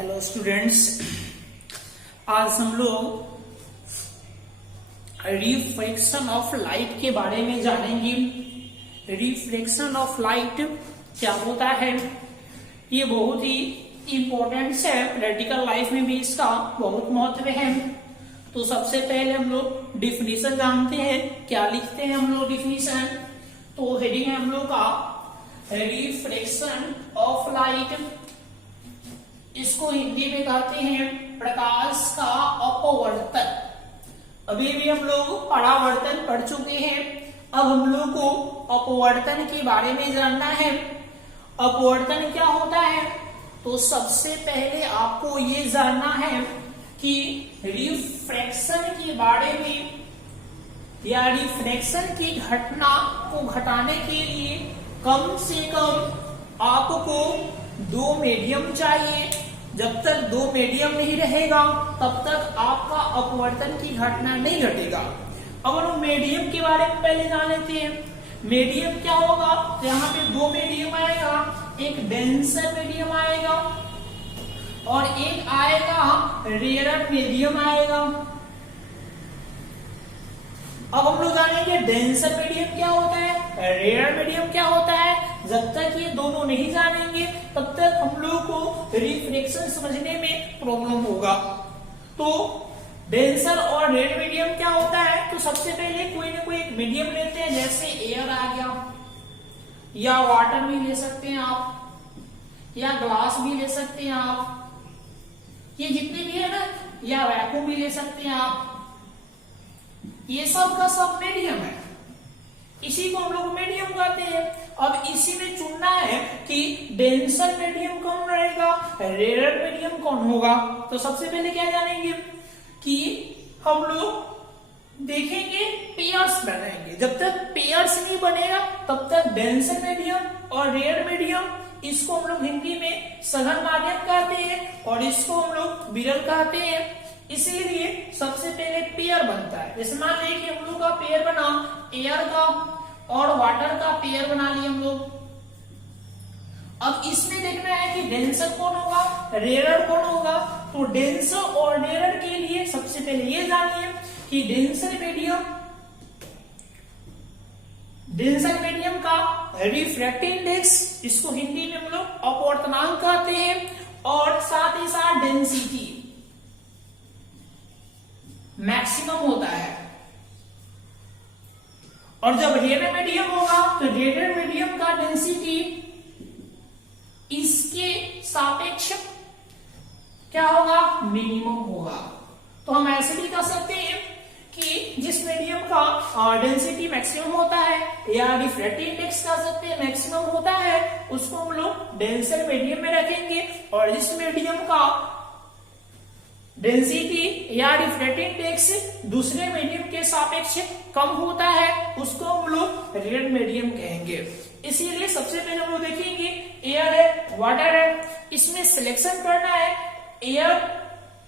Hello students, आज हम लोग रिफ्रैक्शन ऑफ लाइट के बारे में जानेंगे। रिफ्रैक्शन ऑफ लाइट क्या होता है, ये बहुत ही इम्पोर्टेंट है। प्रैक्टिकल लाइफ में भी इसका बहुत महत्व है। तो सबसे पहले हम लोग डिफिनीशन जानते हैं। क्या लिखते हैं हम लोग डिफिनीशन? तो हेडिंग है हम लोग का रिफ्रैक्शन ऑफ लाइट। इसको हिंदी में कहते हैं प्रकाश का अपवर्तन। अभी भी हम लोग परावर्तन पढ़ चुके हैं। अब हम लोग को अपवर्तन के बारे में जानना है। अपवर्तन क्या होता है? तो सबसे पहले आपको ये जानना है कि रिफ्रैक्शन के बारे में या रिफ्रैक्शन की घटना को घटाने के लिए कम से कम आपको दो मीडियम चाहिए। जब तक दो मीडियम नहीं रहेगा तब तक आपका अपवर्तन की घटना नहीं घटेगा। अब हम मीडियम के बारे में पहले जान लेते हैं। मीडियम क्या होगा? तो यहाँ पे दो मीडियम आएगा, एक डेंसर मीडियम आएगा और एक आएगा रेयर मीडियम आएगा। अब हम लोग जानेंगे डेंसर मीडियम क्या होता है, रेयर मीडियम क्या होता है। जब तक ये दोनों नहीं जानेंगे तब तक हम लोग को रिफ्रैक्शन समझने में प्रॉब्लम होगा। तो डेंसर और रेयर मीडियम क्या होता है? तो सबसे पहले कोई ना कोई एक मीडियम लेते हैं, जैसे एयर आ गया या वाटर भी ले सकते हैं आप, या ग्लास भी ले सकते हैं आप, ये जितने भी है ना, या वैक्यूम भी ले सकते हैं आप। ये सब का सब मीडियम है, इसी को हम लोग मीडियम कहते हैं। अब इसी में चुनना है कि डेंसर मीडियम कौन रहेगा, रेयर मीडियम कौन होगा। तो सबसे पहले क्या जानेंगे कि हम लोग देखेंगे पेयर्स बनाएंगे। जब तक पेयर्स नहीं बनेगा तब तक डेंसर मीडियम और रेयर मीडियम, इसको हम लोग हिंदी में सघन माध्यम कहते हैं और इसको हम लोग विरल कहते हैं। इसीलिए सबसे पहले पेयर बनता है। जैसे मान लीजिए कि हम लोग का पेयर बना एयर का और वाटर का पेयर बना लिए हम लोग। अब इसमें देखना है कि डेंसर कौन होगा, रेयर कौन होगा। तो डेंसर और रेयर के लिए सबसे पहले ये जानिए कि डेंसर मीडियम का रिफ्रैक्टिव इंडेक्स, इसको हिंदी में हम लोग अपवर्तनांक कहते हैं, और साथ ही साथ डेंसिटी मैक्सिमम होता है। और जब रेयर मीडियम होगा तो रेयर मीडियम का डेंसिटी इसके सापेक्ष क्या होगा, मिनिमम होगा। तो हम ऐसे भी कह सकते हैं कि जिस मीडियम का डेंसिटी मैक्सिमम होता है या रिफ्रैक्टिव इंडेक्स कह सकते हैं मैक्सिमम होता है, उसको हम लोग डेंसर मीडियम में रखेंगे। और जिस मीडियम का डेंसिटी या रिफ्रैक्टिव इंडेक्स दूसरे मीडियम के सापेक्ष कम होता है, उसको हम लोग रेयर मीडियम कहेंगे। इसीलिए सबसे पहले हम लोग देखेंगे एयर है, वाटर है, इसमें सिलेक्शन करना है। एयर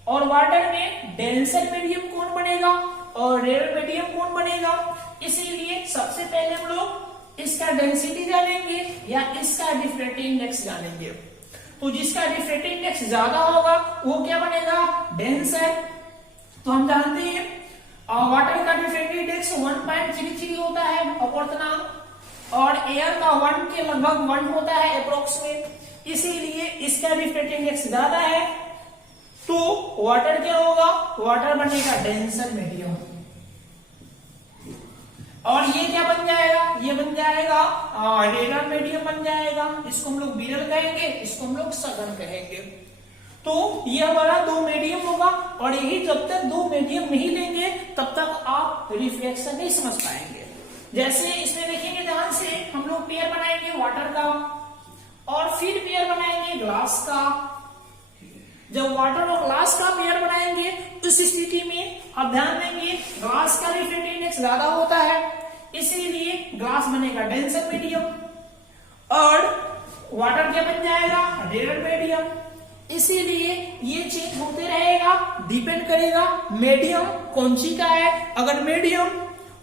और वाटर में डेंसर मीडियम कौन बनेगा और रेयर मीडियम कौन बनेगा। इसीलिए सबसे पहले हम लोग इसका डेंसिटी जानेंगे या इसका रिफ्रैक्टिव इंडेक्स जानेंगे। तो जिसका रिफ्रैक्टिव इंडेक्स ज्यादा होगा वो क्या बनेगा, डेंसर। तो हम जानते हैं वाटर का रिफ्रैक्टिव इंडेक्स 1.33 होता है अपवर्तनांक, और एयर का 1 के लगभग 1 होता है अप्रोक्सीमेट। इसीलिए इसका रिफ्रैक्टिव इंडेक्स ज्यादा है। तो वाटर क्या होगा, वाटर बनेगा डेंसर मीडियम। और ये क्या बन जाएगा, ये बन जाएगा रेयर मीडियम बन जाएगा। इसको हम लोग विरल कहेंगे, इसको हम लोग सघन कहेंगे। तो ये हमारा दो मीडियम होगा, और यही जब तक दो मीडियम नहीं लेंगे तब तक आप रिफ्लेक्शन नहीं समझ पाएंगे। जैसे इसमें देखेंगे ध्यान से, हम लोग पेयर बनाएंगे वाटर का और फिर पेयर बनाएंगे ग्लास का। जब वाटर और ग्लास का पेयर बनाएंगे उस स्थिति में आप ध्यान देंगे ग्लास का रिफ्रैक्टिव इंडेक्स ज्यादा होता है, इसीलिए ग्लास बनेगा डेंसर मीडियम और वाटर क्या बन जाएगा, रेयर मीडियम। इसीलिए ये चेंज होते रहेगा, डिपेंड करेगा मीडियम कौन सी का है। अगर मीडियम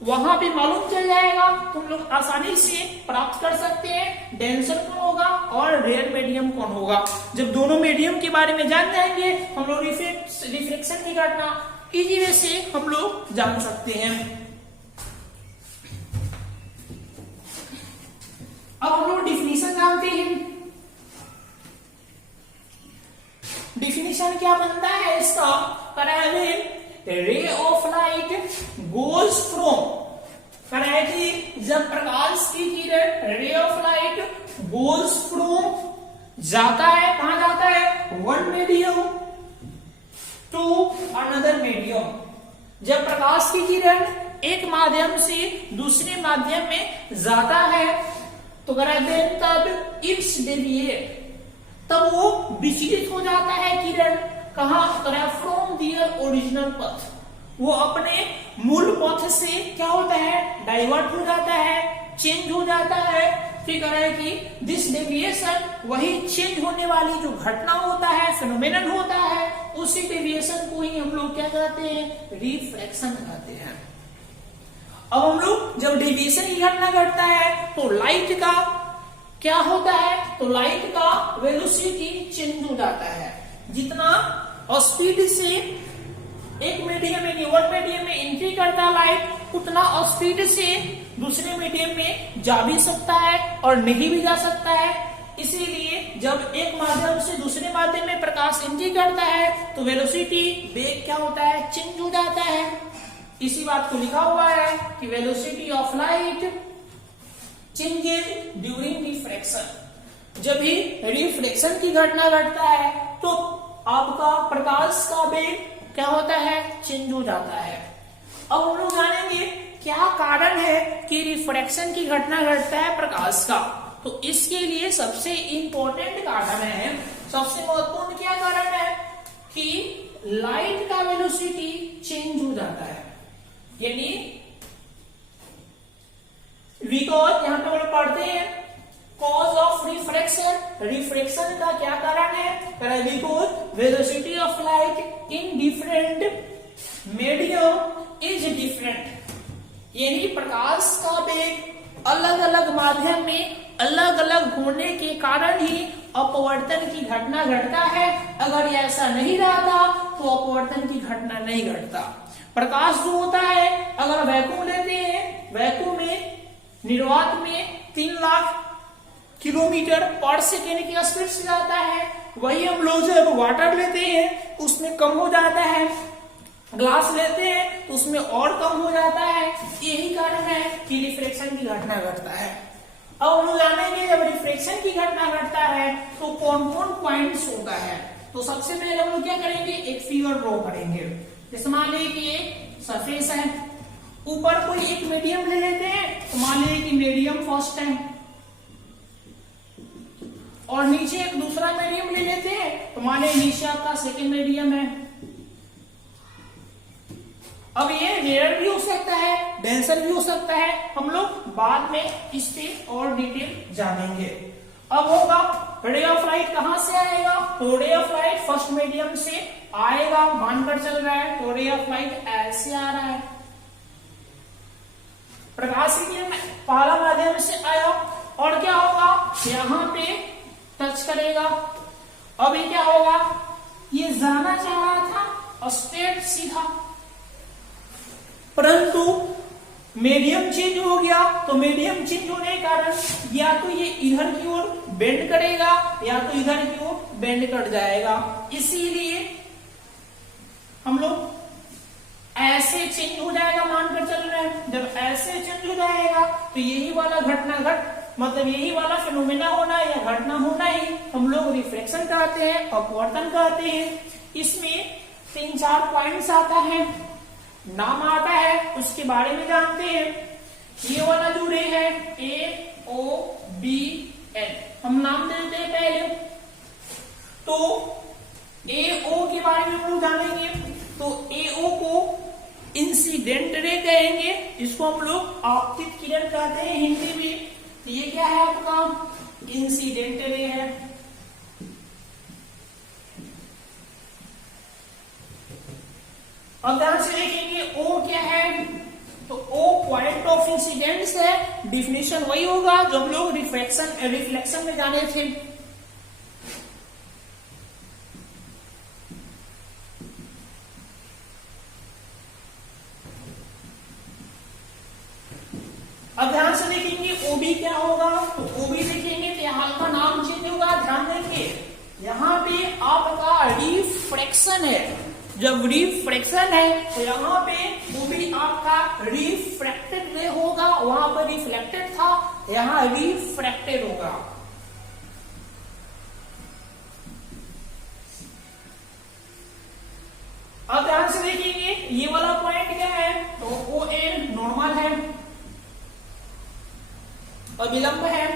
वहां पे मालूम चल जाएगा, तुम लोग आसानी से प्राप्त कर सकते हैं डेंसर कौन होगा और रेयर मीडियम कौन होगा। जब दोनों मीडियम के बारे में जान जाएंगे हम लोग रिफ्लेक्शन की घटना इजी वे से हम लोग जान सकते हैं। अब हम लोग डिफिनीशन जानते हैं। डिफिनीशन क्या बनता है इसका, रे ऑफ लाइट गोज फ्रॉम, जब प्रकाश की किरण रे ऑफ लाइट गोज फ्रॉम जाता है, कहां जाता है, one medium to another medium. जब प्रकाश की किरण एक माध्यम से दूसरे माध्यम में जाता है तो तब इट्स डेविएट, तब वो विचलित हो जाता है किरण, कहां, फ्रॉम दियर ओरिजिनल पथ, वो अपने मूल पथ से क्या होता है, डाइवर्ट हो जाता है, चेंज हो जाता है। फिर कह रहा है कि दिस डेविएशन, वही चेंज होने वाली जो घटना होता है, फेनोमेनन होता है, उसी डेविएशन को ही हम लोग क्या कहते हैं, रिफ्रैक्शन कहते हैं। अब हम लोग जब डेविएशन की घटना घटता है तो लाइट का क्या होता है, तो लाइट का वेलोसिटी चेंज हो जाता है। जितना स्पीड से एक मीडियम में वन मीडियम में एंट्री करता है लाइट, उतना स्पीड से दूसरे मीडियम में जा भी सकता है और नहीं भी जा सकता है। इसीलिए जब एक माध्यम से दूसरे माध्यम में प्रकाश एंट्री करता है तो वेलोसिटी, वेग क्या होता है, चेंज हो जाता है। इसी बात को लिखा हुआ है कि velocity of light changes during refraction. जब भी रिफ्लेक्शन की घटना घटता है तो आपका प्रकाश का वेग क्या होता है, चेंज हो जाता है। अब हम लोग जानेंगे क्या कारण है कि रिफ्रैक्शन की घटना घटता है प्रकाश का। तो इसके लिए सबसे इंपॉर्टेंट कारण है, सबसे महत्वपूर्ण क्या कारण है कि लाइट का वेलोसिटी चेंज हो जाता है। यानी बिकॉज यहां पे हम लोग पढ़ते हैं कॉज ऑफ रिफ्रैक्शन, रिफ्रैक्शन का क्या कारण है, because velocity of light in different medium is different, यानी प्रकाश का वेग अलग अलग माध्यम में अलग अलग होने के कारण ही अपवर्तन की घटना घटता है। अगर ऐसा नहीं रहता तो अपवर्तन की घटना नहीं घटता। प्रकाश जो होता है, अगर वैक्यूम लेते हैं, वैक्यूम में निर्वात में 3 लाख किलोमीटर पर सेकेंड की स्पीड से जाता है, वही हम लोग जब वाटर लेते हैं उसमें कम हो जाता है, ग्लास लेते हैं तो उसमें और कम हो जाता है। यही कारण है कि रिफ्रैक्शन की घटना घटता है। अब हम लोग जानेंगे जब रिफ्रैक्शन की घटना घटता है तो कौन कौन पॉइंट्स होता है। तो सबसे पहले हम लोग क्या करेंगे, एक फिगर ड्रॉ करेंगे। जैसे मान लीजिए कि एक सरफेस है, ऊपर कोई एक मीडियम ले लेते हैं, तो मान लीजिए कि मीडियम फर्स्ट है, और नीचे एक दूसरा मीडियम ले लेते हैं, तो मान लीजिए नीचे आपका सेकेंड मीडियम है। अब ये रेयर भी हो सकता है, डेंसर भी हो सकता है, हम लोग बाद में इस पे और डिटेल जानेंगे। अब होगा रे ऑफ लाइट कहां से आएगा, तो रे ऑफ लाइट फर्स्ट मीडियम से आएगा, मानकर चल रहा है, तो रे ऑफ लाइट ऐसे आ रहा है। प्रकाश की किरण पहला माध्यम से आया और क्या होगा, यहां पे टच करेगा। अब ये क्या होगा, ये जाना चाह रहा था स्ट्रेट सीधा, परंतु मीडियम चेंज हो गया। तो मीडियम चेंज होने के कारण या तो ये इधर की ओर बेंड करेगा या तो इधर की ओर बेंड कर जाएगा। इसीलिए हम लोग ऐसे चेंज हो जाएगा, मानकर चल रहे हैं। जब ऐसे चेंज हो जाएगा तो यही वाला घटना मतलब यही वाला फिनोमेना होना या घटना होना ही हम लोग रिफ्रैक्शन कहते हैं, अपवर्तन कहते हैं। इसमें 3-4 पॉइंट्स आता है, नाम आता है, उसके बारे में जानते हैं। ये वाला जो रे है AOBN, हम नाम देते हैं पहले। तो AO के बारे में हम लोग जानेंगे। तो AO को इंसिडेंट रे कहेंगे, इसको हम लोग आपतित किरण कहते हैं हिंदी में। तो ये क्या है आपका इंसिडेंट रे है। अब ध्यान से देखेंगे O क्या है, तो ओ पॉइंट ऑफ इंसिडेंस है, डिफिनेशन वही होगा जो हम लोग रिफ्लेक्शन में जाने थे। अब ध्यान से देखेंगे ओबी क्या होगा, तो ओबी देखेंगे तो यहाँ का नाम चेंज होगा। ध्यान देंगे यहाँ पे आपका रिफ्रैक्शन है, जब रिफ्रैक्शन है तो यहाँ पे ओबी आपका रिफ्रैक्टेड रे होगा, वहां पर रिफ्लेक्टेड था, यहाँ रिफ्रैक्टेड होगा। अब ध्यान से देखेंगे ये वाला पॉइंट क्या है, तो ओ एन नॉर्मल है, अविलंब है,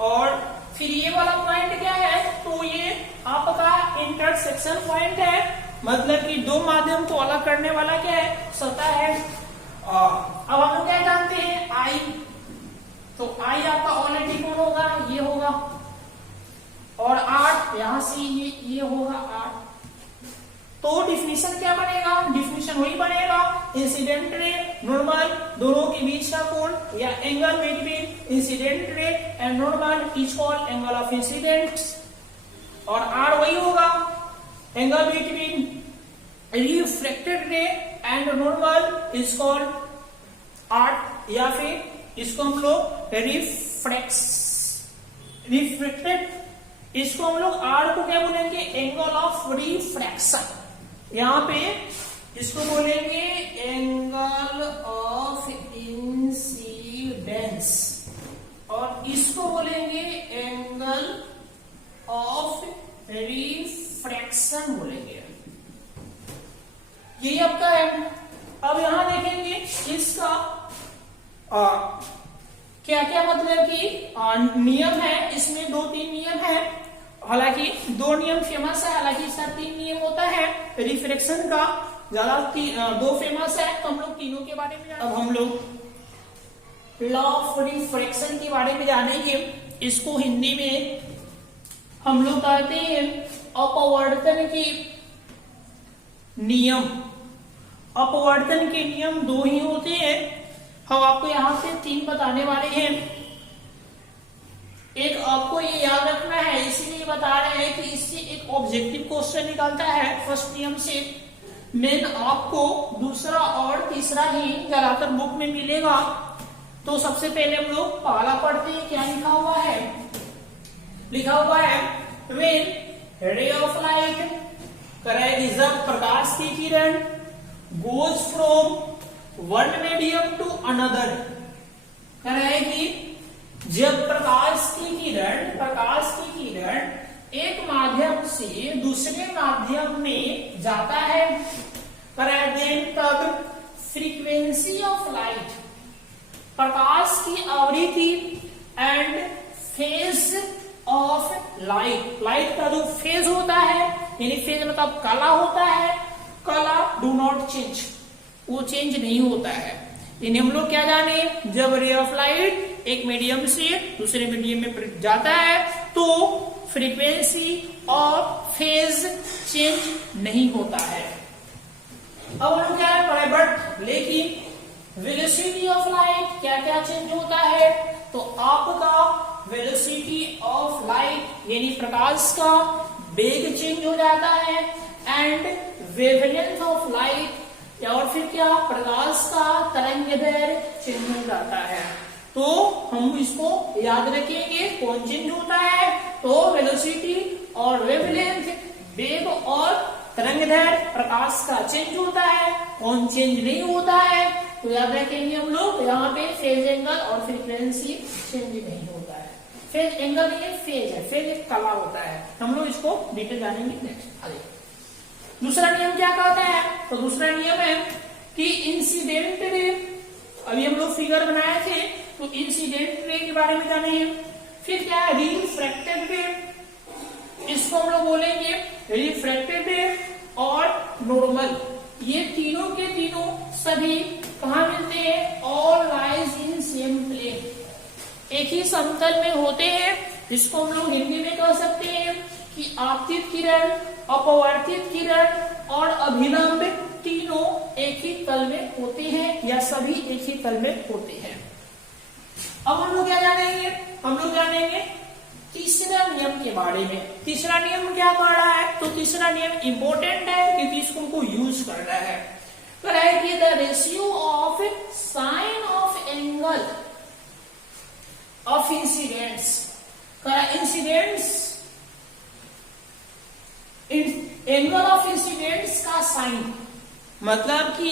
और फिर ये वाला पॉइंट क्या है, तो ये आपका इंटरसेक्शन पॉइंट है, मतलब कि दो माध्यम को अलग करने वाला क्या है, सतह है। अब हम लोग क्या जानते हैं, आई, तो आई आपका ऑलरेडी कौन होगा, ये होगा, और आर यहां से ये होगा आर। तो डिफिनीशन क्या बनेगा, डिफिनीशन वही बनेगा, इंसिडेंट रे नॉर्मल दोनों के बीच का कोण या angle between incident ray and normal is called angle of incidence, और आर वही होगा, angle between refracted ray and normal is called R, या फिर इसको हम लोग रिफ्रैक्टेड, इसको हम लोग आर को क्या बोलेंगे, एंगल ऑफ रिफ्रैक्शन, यहां पे इसको बोलेंगे एंगल ऑफ इंसिडेंस, और इसको बोलेंगे एंगल ऑफ रिफ्रैक्शन बोलेंगे। यही आपका है। अब यहां देखेंगे इसका क्या क्या मतलब कि नियम है, इसमें 2-3 नियम है, हालांकि 2 नियम फेमस है, हालांकि इसका 3 नियम होता है रिफ्रैक्शन का, ज्यादा 2 फेमस है, तो हम लोग तीनों के बारे में। अब हम लोग लॉ ऑफ रिफ्रैक्शन के बारे में जानेंगे। इसको हिंदी में हम लोग कहते हैं अपवर्तन के नियम। अपवर्तन के नियम 2 ही होते हैं, हम आपको यहां से 3 बताने वाले हैं। एक आपको ये याद रखना है, इसीलिए बता रहे हैं कि इससे एक ऑब्जेक्टिव क्वेश्चन निकलता है फर्स्ट नियम से। मेन आपको दूसरा और तीसरा ही ज्यादातर बुक में मिलेगा। तो सबसे पहले हम लोग पहला पढ़ते हैं, क्या लिखा हुआ है, लिखा हुआ है व्हेन रे ऑफ लाइट, करेक्ट, जब प्रकाश की किरण goes from one medium to another, करेगी जब प्रकाश की किरण एक माध्यम से दूसरे माध्यम में जाता है, तब फ्रीक्वेंसी ऑफ लाइट, प्रकाश की आवृत्ति and phase of light, light का जो फेज होता है, यानी फेज मतलब कला होता है, कला डू नॉट चेंज, वो चेंज नहीं होता है। यानी हम लोग क्या जाने, जब रे ऑफ लाइट एक मीडियम से दूसरे मीडियम में जाता है तो फ्रीक्वेंसी और फेज चेंज नहीं होता है। अब हम लोग क्या है, बट लेकिन वेलोसिटी ऑफ लाइट क्या क्या चेंज होता है, तो आपका वेलोसिटी ऑफ लाइट यानी प्रकाश का वेग चेंज हो जाता है, एंड वेवलेंथ ऑफ लाइट, और फिर क्या, प्रकाश का तरंगदैर्घ्य चेंज हो जाता है। तो हम इसको याद रखेंगे, कौन चेंज होता है, तो वेलोसिटी और वेवलेंथ, वेग और तरंगदैर्घ्य प्रकाश का चेंज होता है, कौन चेंज नहीं होता है, तो याद रखेंगे हम लोग यहाँ पे फेज एंगल और फ्रीक्वेंसी चेंज नहीं होता है। फेज एंगल नहीं है, फेज है, फेज एक कला होता है, हम लोग इसको डिटेल जानेंगे नेक्स्ट। आगे दूसरा नियम क्या कहता है, तो दूसरा नियम है कि इंसिडेंट रे, अभी हम लोग फिगर बनाए थे, तो इंसिडेंट रे के बारे में जानेंगे। फिर क्या है, रिफ्रैक्टेड रे, इसको हम लोग बोलेंगे रिफ्रैक्टेड रे और नॉर्मल। ये तीनों के तीनों सभी कहाँ मिलते हैं, all lies in same plane, एक ही समतल में होते हैं। इसको हम लोग हिंदी में कह सकते हैं कि आपतित किरण, अपवर्तित किरण और अभिलंब तीनों एक ही तल में होते हैं या सभी एक ही तल में होते हैं। अब हम लोग क्या जानेंगे, हम लोग जानेंगे तीसरा नियम के बारे में। तीसरा नियम क्या कह रहा है, तो तीसरा नियम इंपॉर्टेंट है क्योंकि इसको हमको यूज करना है। कह रहा है कि the ratio of sine of angle of incidence, incidence angle of incidence का साइन, मतलब कि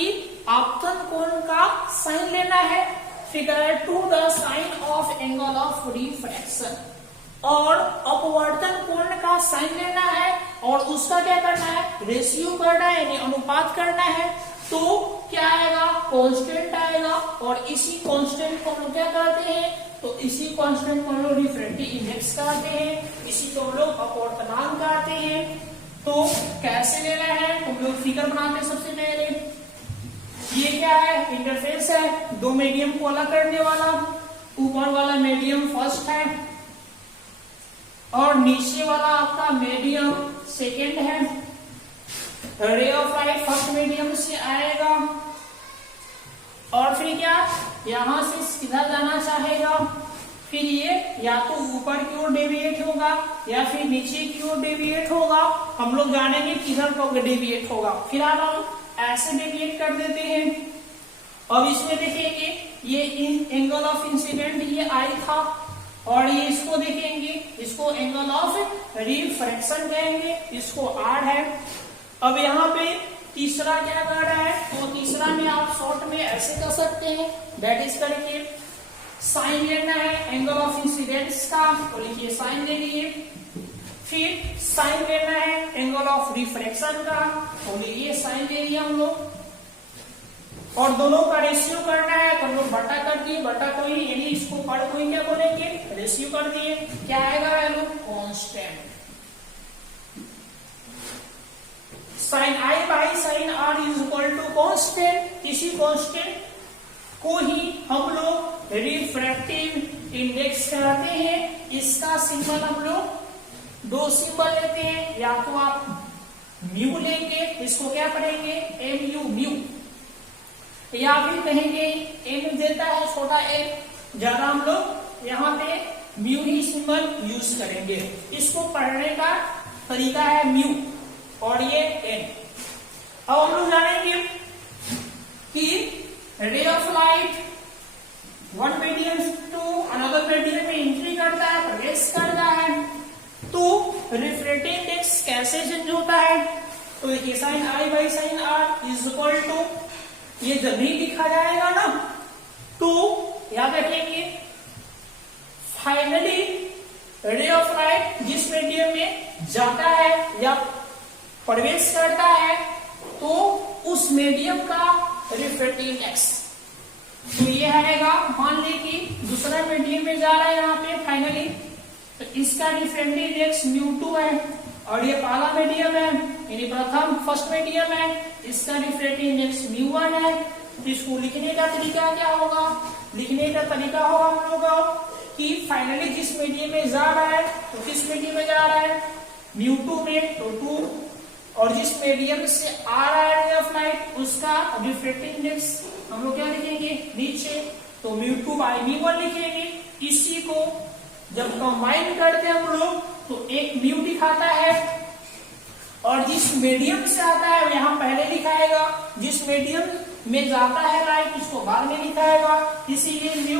आपतन कोण का साइन लेना है, figure to the sine of angle of refraction, और अपवर्तन कोण का साइन लेना है और उसका क्या करना है, रेशियो करना है यानी अनुपात करना है। तो क्या आएगा, कांस्टेंट आएगा, और इसी कांस्टेंट को हम लोग क्या करते हैं, तो इसी कांस्टेंट को हम लोग रिफ्रैक्टिव इंडेक्स कहते हैं, इसी को हम लोग अपवर्तनांक कहते हैं। तो कैसे लेना है, हम लोग फिगर बनाते हैं। सबसे पहले ये क्या है, इंटरफेस है, दो मीडियम को अलग करने वाला, ऊपर वाला मीडियम फर्स्ट है और नीचे वाला आपका मीडियम सेकेंड है। रे ऑफ लाइट फर्स्ट मीडियम से आएगा और फिर क्या, यहां से सीधा जाना चाहेगा, फिर ये या तो ऊपर की ओर डेविएट होगा या फिर नीचे की ओर डेविएट होगा। हम लोग जानेंगे किधर डेविएट होगा। फिर हम ऐसे डेविएट कर देते हैं। अब इसमें देखेंगे ये एंगल ऑफ इंसिडेंट ये आई था, और ये इसको देखेंगे, इसको एंगल ऑफ रिफ्रैक्शन कहेंगे, इसको आर है। अब यहाँ पे तीसरा क्या कर रहा है, तो तीसरा में आप शॉर्ट में ऐसे कर सकते हैं, दैट इज करके साइन लेना है एंगल ऑफ इंसिडेंस का, तो लिखिए साइन ले लिए। फिर साइन लेना है एंगल ऑफ रिफ्रैक्शन का, तो लिखिए साइन ले लिया हम लोग। और दोनों का रेशियो करना है, तो हम लोग बटा कर दिए, बटा कोई यानी इसको पर कोई क्या बोलेंगे, रेशियो कर दिए। क्या आएगा value, constant. Sine I by sine R is equal to constant. इसी कांस्टेंट को ही हम लोग रिफ्रैक्टिव इंडेक्स कहते हैं। इसका सिंबल हम लोग दो सिंबल लेते हैं, या तो आप म्यू लेंगे, इसको क्या पढ़ेंगे, एम यू म्यू, या फिर कहेंगे एम देता है छोटा एम, ज्यादा हम लोग यहाँ पे म्यू ही सिंबल यूज करेंगे। इसको पढ़ने का तरीका है म्यू और ये एन। अब हम लोग जानेंगे कि ray of light one medium to another medium में एंट्री करता है, प्रवेश करता है, तो रिफ्रैक्टिव इंडेक्स कैसे चेंज होता है, तो देखिए sine I by sine R is equal to, ये जब नहीं लिखा जाएगा ना तो याद रखेंगे, फाइनली रे ऑफ लाइट जिस मीडियम में जाता है या प्रवेश करता है तो उस मीडियम का रिफ्रैक्टिव इंडेक्स, तो ये आएगा, मान ली कि दूसरा मीडियम में जा रहा है यहाँ पे फाइनली, तो इसका रिफ्रैक्टिव इंडेक्स μ2 है, और ये पहला मीडियम है यानी प्रथम फर्स्ट मीडियम है, इसका रिफ्रैक्टिव इंडेक्स μ1 है। इसको लिखने का तरीका क्या होगा, लिखने का तरीका होगा हम लोग कि फाइनली जिस मीडियम में जा रहा है तो किस मीडियम में जा रहा है, μ2 में, तो 2, और जिस मीडियम से आ रहा है रे ऑफ लाइट उसका रिफ्रैक्टिव इंडेक्स हम लोग क्या लिखेंगे नीचे, तो μ2 बाई μ1 लिखेंगे। इसी को जब कंबाइन करते हैं हम लोग तो एक म्यू दिखाता है, और जिस मीडियम से आता है यहाँ पहले लिखाएगा, जिस मीडियम में जाता है लाइट उसको बाद में लिखाएगा, इसीलिए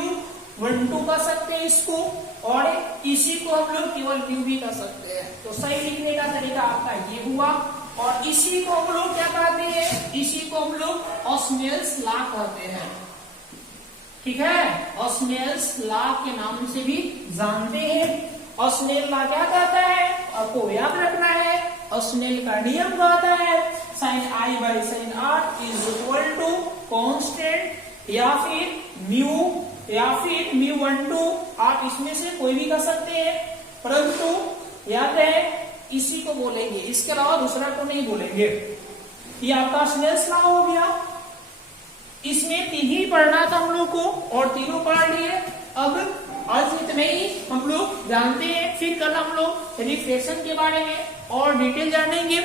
μ12 कर सकते हैं इसको, और इसी को हम लोग केवल म्यू भी कर सकते हैं। तो सही लिखने का तरीका आपका ये हुआ, और इसी को हम लोग क्या कहते हैं, इसी को हम लोग ऑस्मेल्स लॉ कहते हैं, ठीक है, ऑस्मेल्स लॉ के नाम से भी जानते हैं। ऑस्नेल लॉ क्या कहता है, आपको याद रखना है, ऑस्नेल का नियम कहता है sine I by sine R is equal to constant या फिर म्यू या फिर μ12, आप इसमें से कोई भी कर सकते हैं, परंतु याद है इसी को बोलेंगे, इसके अलावा दूसरा को नहीं बोलेंगे। ये आपका ऑस्नेल्स लॉ हो गया। इसमें तीन ही पढ़ना था हम लोग को और तीनों पढ़ लिए। अब आज इतने ही हम लोग जानते हैं, फिर कल हम लोग रिफ्रैक्शन के बारे में और डिटेल जानेंगे।